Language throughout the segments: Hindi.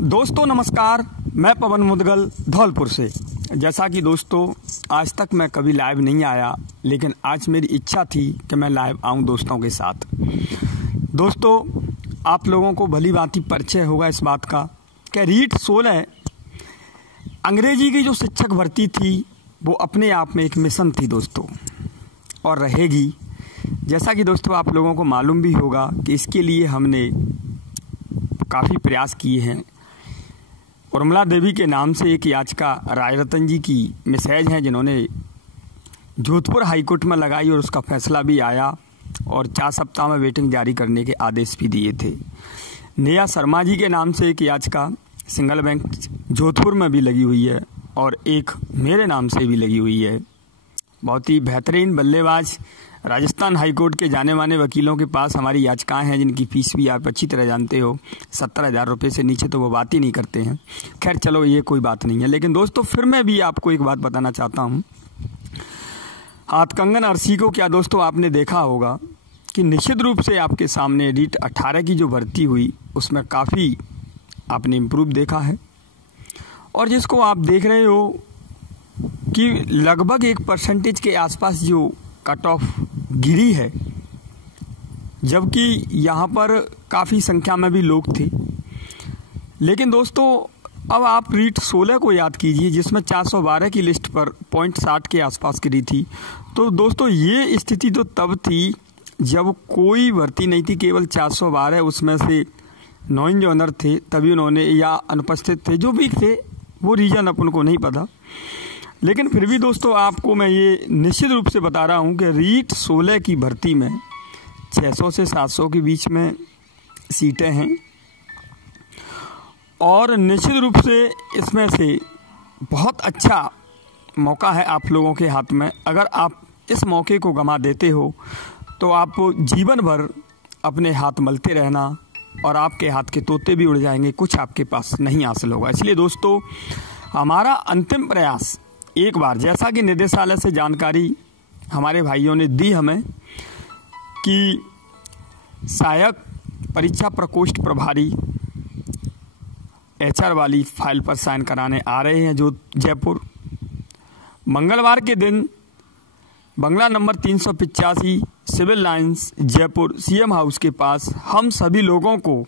दोस्तों नमस्कार, मैं पवन मुदगल धौलपुर से। जैसा कि दोस्तों आज तक मैं कभी लाइव नहीं आया, लेकिन आज मेरी इच्छा थी कि मैं लाइव आऊं दोस्तों के साथ। दोस्तों आप लोगों को भली भांति परिचय होगा इस बात का कि रीट 16 अंग्रेजी की जो शिक्षक भर्ती थी वो अपने आप में एक मिशन थी दोस्तों, और रहेगी। जैसा कि दोस्तों आप लोगों को मालूम भी होगा कि इसके लिए हमने काफ़ी प्रयास किए हैं। उर्मिला देवी के नाम से एक याचिका राय रतन जी की मिसेज हैं, जिन्होंने जोधपुर हाईकोर्ट में लगाई और उसका फैसला भी आया और 4 सप्ताह में वेटिंग जारी करने के आदेश भी दिए थे। नेहा शर्मा जी के नाम से एक याचिका सिंगल बैंक जोधपुर में भी लगी हुई है और एक मेरे नाम से भी लगी हुई है। बहुत ही बेहतरीन बल्लेबाज राजस्थान हाईकोर्ट के जाने माने वकीलों के पास हमारी याचिकाएं हैं, जिनकी फ़ीस भी आप अच्छी तरह जानते हो, 70,000 रुपये से नीचे तो वो बात ही नहीं करते हैं। खैर चलो ये कोई बात नहीं है। लेकिन दोस्तों फिर मैं भी आपको एक बात बताना चाहता हूँ। हाथकंगन अरसी को क्या दोस्तों आपने देखा होगा कि निश्चित रूप से आपके सामने रीट 18 की जो भर्ती हुई उसमें काफ़ी आपने इम्प्रूव देखा है, और जिसको आप देख रहे हो कि लगभग 1% के आसपास जो कट ऑफ गिरी है, जबकि यहाँ पर काफ़ी संख्या में भी लोग थे। लेकिन दोस्तों अब आप रीट 16 को याद कीजिए, जिसमें 412 की लिस्ट पर 0.60 के आसपास गिरी थी। तो दोस्तों ये स्थिति तो तब थी जब कोई भर्ती नहीं थी, केवल 412 उसमें से 9 जो अनर थे तभी उन्होंने, या अनुपस्थित थे, जो भी थे वो रीजन अपन को नहीं पता। लेकिन फिर भी दोस्तों आपको मैं ये निश्चित रूप से बता रहा हूँ कि रीट 16 की भर्ती में 600 से 700 के बीच में सीटें हैं, और निश्चित रूप से इसमें से बहुत अच्छा मौका है आप लोगों के हाथ में। अगर आप इस मौके को गंवा देते हो तो आप जीवन भर अपने हाथ मलते रहना और आपके हाथ के तोते भी उड़ जाएंगे, कुछ आपके पास नहीं हासिल होगा। इसलिए दोस्तों हमारा अंतिम प्रयास, एक बार जैसा कि निदेशालय से जानकारी हमारे भाइयों ने दी हमें कि सहायक परीक्षा प्रकोष्ठ प्रभारी HR वाली फाइल पर साइन कराने आ रहे हैं जो जयपुर। मंगलवार के दिन बंगला number 385 Civil Lines Jaipur CM house के पास हम सभी लोगों को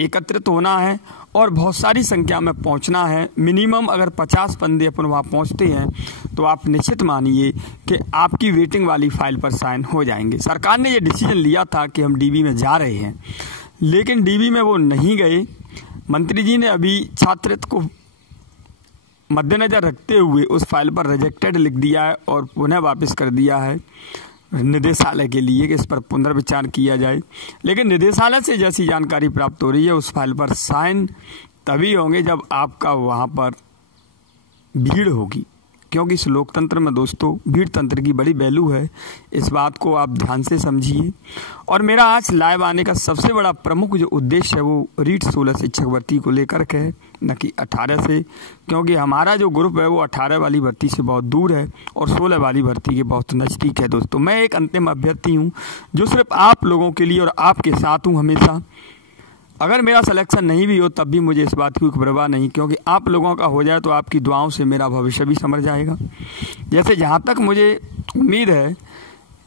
एकत्रित होना है और बहुत सारी संख्या में पहुंचना है। मिनिमम अगर 50 बंदे अपन वहाँ पहुंचते हैं तो आप निश्चित मानिए कि आपकी वेटिंग वाली फाइल पर साइन हो जाएंगे। सरकार ने ये डिसीजन लिया था कि हम DB में जा रहे हैं, लेकिन DB में वो नहीं गए। मंत्री जी ने अभी छात्रत्व को मद्देनज़र रखते हुए उस फाइल पर रिजेक्टेड लिख दिया है और पुनः वापस कर दिया है निदेशालय के लिए कि इस पर पुनर्विचार किया जाए। लेकिन निदेशालय से जैसी जानकारी प्राप्त हो रही है उस फाइल पर साइन तभी होंगे जब आपका वहाँ पर भीड़ होगी, क्योंकि इस लोकतंत्र में दोस्तों भीड़ तंत्र की बड़ी वैल्यू है। इस बात को आप ध्यान से समझिए। और मेरा आज लाइव आने का सबसे बड़ा प्रमुख जो उद्देश्य है वो रीट 16 शिक्षक भर्ती को लेकर के है, न कि 18 से, क्योंकि हमारा जो ग्रुप है वो 18 वाली भर्ती से बहुत दूर है और 16 वाली भर्ती के बहुत नज़दीक है। दोस्तों मैं एक अंतिम अभ्यर्थी हूँ जो सिर्फ आप लोगों के लिए और आपके साथ हूँ हमेशा। अगर मेरा सिलेक्शन नहीं भी हो तब भी मुझे इस बात की कोई परवाह नहीं, क्योंकि आप लोगों का हो जाए तो आपकी दुआओं से मेरा भविष्य भी संवर जाएगा। जैसे जहाँ तक मुझे उम्मीद है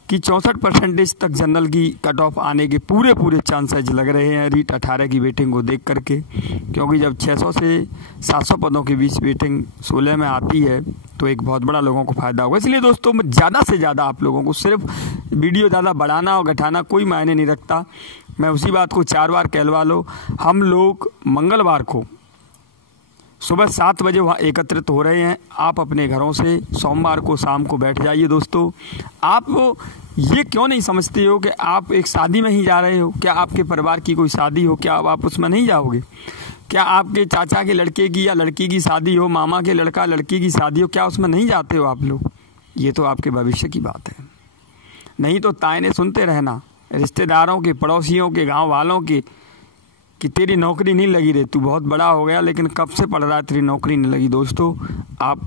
कि 64% तक जनरल की कट ऑफ आने के पूरे चांसेज लग रहे हैं रीट 18 की वेटिंग को देख करके, क्योंकि जब 600 से 700 पदों के बीच वेटिंग 16 में आती है तो एक बहुत बड़ा लोगों को फ़ायदा होगा। इसलिए दोस्तों मैं ज़्यादा से ज़्यादा आप लोगों को, सिर्फ वीडियो ज़्यादा बढ़ाना और घटाना कोई मायने नहीं रखता, मैं उसी बात को 4 बार कहलवा लो। हम लोग मंगलवार को सुबह 7 बजे वहाँ एकत्रित हो रहे हैं। आप अपने घरों से सोमवार को शाम को बैठ जाइए। दोस्तों आप ये क्यों नहीं समझते हो कि आप एक शादी में ही जा रहे हो? क्या आपके परिवार की कोई शादी हो, क्या आप उसमें नहीं जाओगे? क्या आपके चाचा के लड़के की या लड़की की शादी हो, मामा के लड़का लड़की की शादी हो, क्या उसमें नहीं जाते हो आप लोग? ये तो आपके भविष्य की बात है। नहीं तो तायने सुनते रहना रिश्तेदारों के, पड़ोसियों के, गाँव वालों के कि तेरी नौकरी नहीं लगी रे, तू बहुत बड़ा हो गया लेकिन कब से पढ़ रहा है, तेरी नौकरी नहीं लगी। दोस्तों आप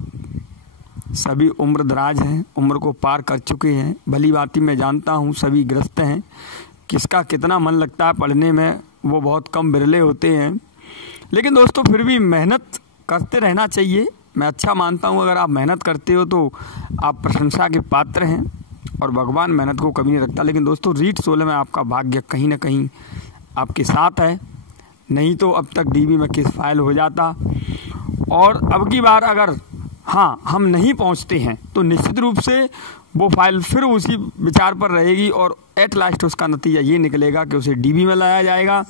सभी उम्र दराज हैं, उम्र को पार कर चुके हैं। भली बात मैं जानता हूँ सभी ग्रस्त हैं, किसका कितना मन लगता है पढ़ने में वो बहुत कम बिरले होते हैं। लेकिन दोस्तों फिर भी मेहनत करते रहना चाहिए। मैं अच्छा मानता हूँ अगर आप मेहनत करते हो तो आप प्रशंसा के पात्र हैं और भगवान मेहनत को कभी नहीं रखता। लेकिन दोस्तों रीट 16 में आपका भाग्य कहीं ना कहीं आपके साथ है, नहीं तो अब तक डीबी में केस फाइल हो जाता। और अब की बार अगर हम नहीं पहुंचते हैं तो निश्चित रूप से वो फाइल फिर उसी विचार पर रहेगी और एट लास्ट उसका नतीजा ये निकलेगा कि उसे डीबी में लाया जाएगा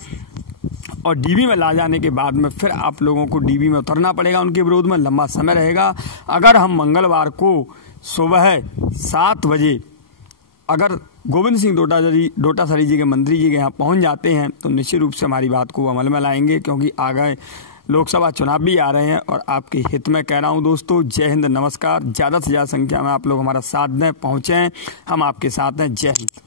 और डीबी में ला जाने के बाद में फिर आप लोगों को डीबी में उतरना पड़ेगा, उनके विरोध में लंबा समय रहेगा। अगर हम मंगलवार को सुबह 7 बजे अगर गोविंद सिंह डोटासरी जी के मंत्री जी के यहाँ पहुँच जाते हैं तो निश्चित रूप से हमारी बात को अमल में लाएंगे, क्योंकि आगे लोकसभा चुनाव भी आ रहे हैं और आपके हित में कह रहा हूं दोस्तों। जय हिंद, नमस्कार। ज़्यादा से ज़्यादा संख्या में आप लोग हमारा साथ दें, पहुँचें, हम आपके साथ हैं। जय हिंद।